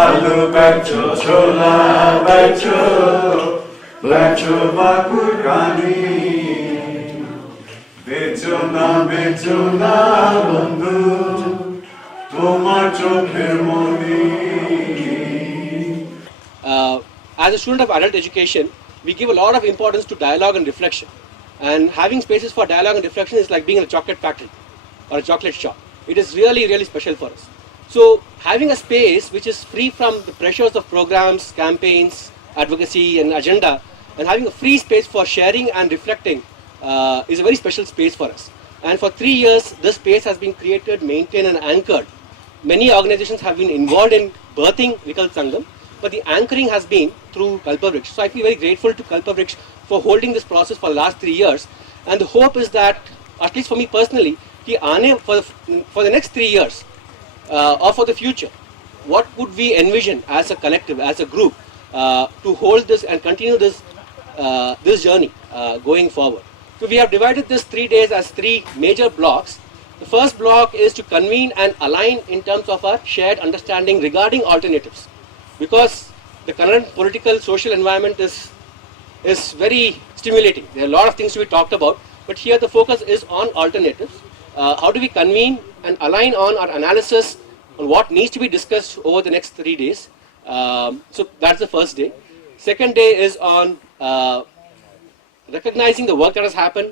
আলু বেচো ছোলা বেচো বেচো বাকুর কানি বেচো না বন্ধু তোমার চোখের মনি As a student of adult education, we give a lot of importance to dialogue and reflection. And having spaces for dialogue and reflection is like being in a chocolate factory or a chocolate shop. It is really, really special for us. So having a space which is free from the pressures of programs, campaigns, advocacy and agenda, and having a free space for sharing and reflecting is a very special space for us. And for 3 years, this space has been created, maintained and anchored. Many organizations have been involved in birthing Vikalp Sangam, but the anchoring has been through Kalpavriksha. So I feel very grateful to Kalpavriksha for holding this process for the last 3 years. And the hope is that, at least for me personally, for the next 3 years, or for the future, what would we envision as a collective, as a group, to hold this and continue this journey going forward. So we have divided this 3 days as 3 major blocks. The first block is to convene and align in terms of our shared understanding regarding alternatives, because the current political social environment is very stimulating. There are a lot of things to be talked about, but here the focus is on alternatives. How do we convene and align on our analysis on what needs to be discussed over the next 3 days? So that's the first day. Second day is on recognizing the work that has happened,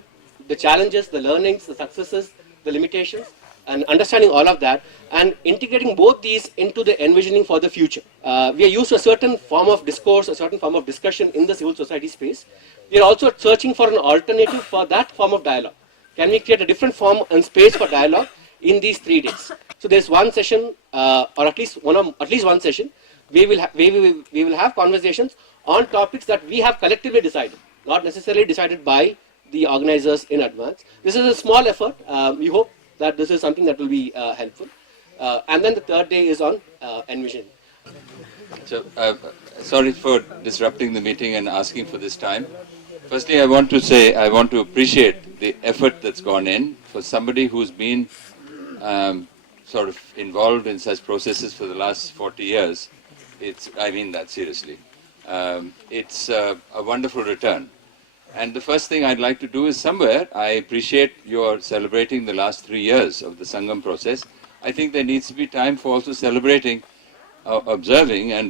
the challenges, the learnings, the successes, the limitations, and understanding all of that, and integrating both these into the envisioning for the future. We are used to a certain form of discourse, a certain form of discussion in the civil society space. We are also searching for an alternative for that form of dialogue. Can we create a different form and space for dialogue in these 3 days? So there's one session, or at least one session. We will have conversations on topics that we have collectively decided, not necessarily decided by the organizers in advance. This is a small effort. We hope that this is something that will be helpful. And then the third day is on envision. So, sorry for disrupting the meeting and asking for this time. Firstly, I want to appreciate the effort that's gone in for somebody who's been sort of involved in such processes for the last 40 years. I mean that seriously. It's a wonderful return. And the first thing I'd like to do is I appreciate your celebrating the last 3 years of the Sangam process. I think there needs to be time for also celebrating, observing and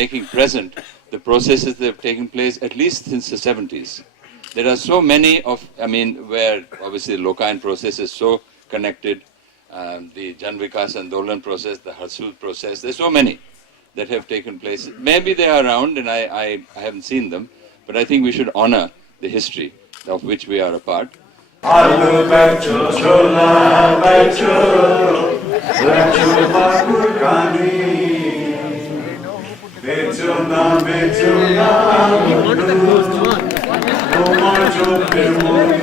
making present the processes that have taken place at least since the 70s. There are so many where obviously the Lokayan process is so connected, the Jan Vikas Andolan process, the Harsul process, there's so many that have taken place. Maybe they are around and I haven't seen them, but I think we should honor the history of which we are a part. আলু বেচো ছোলা বেচো বেচো বাকুর কানি বেচো না বন্ধু তোমার চোখের মনি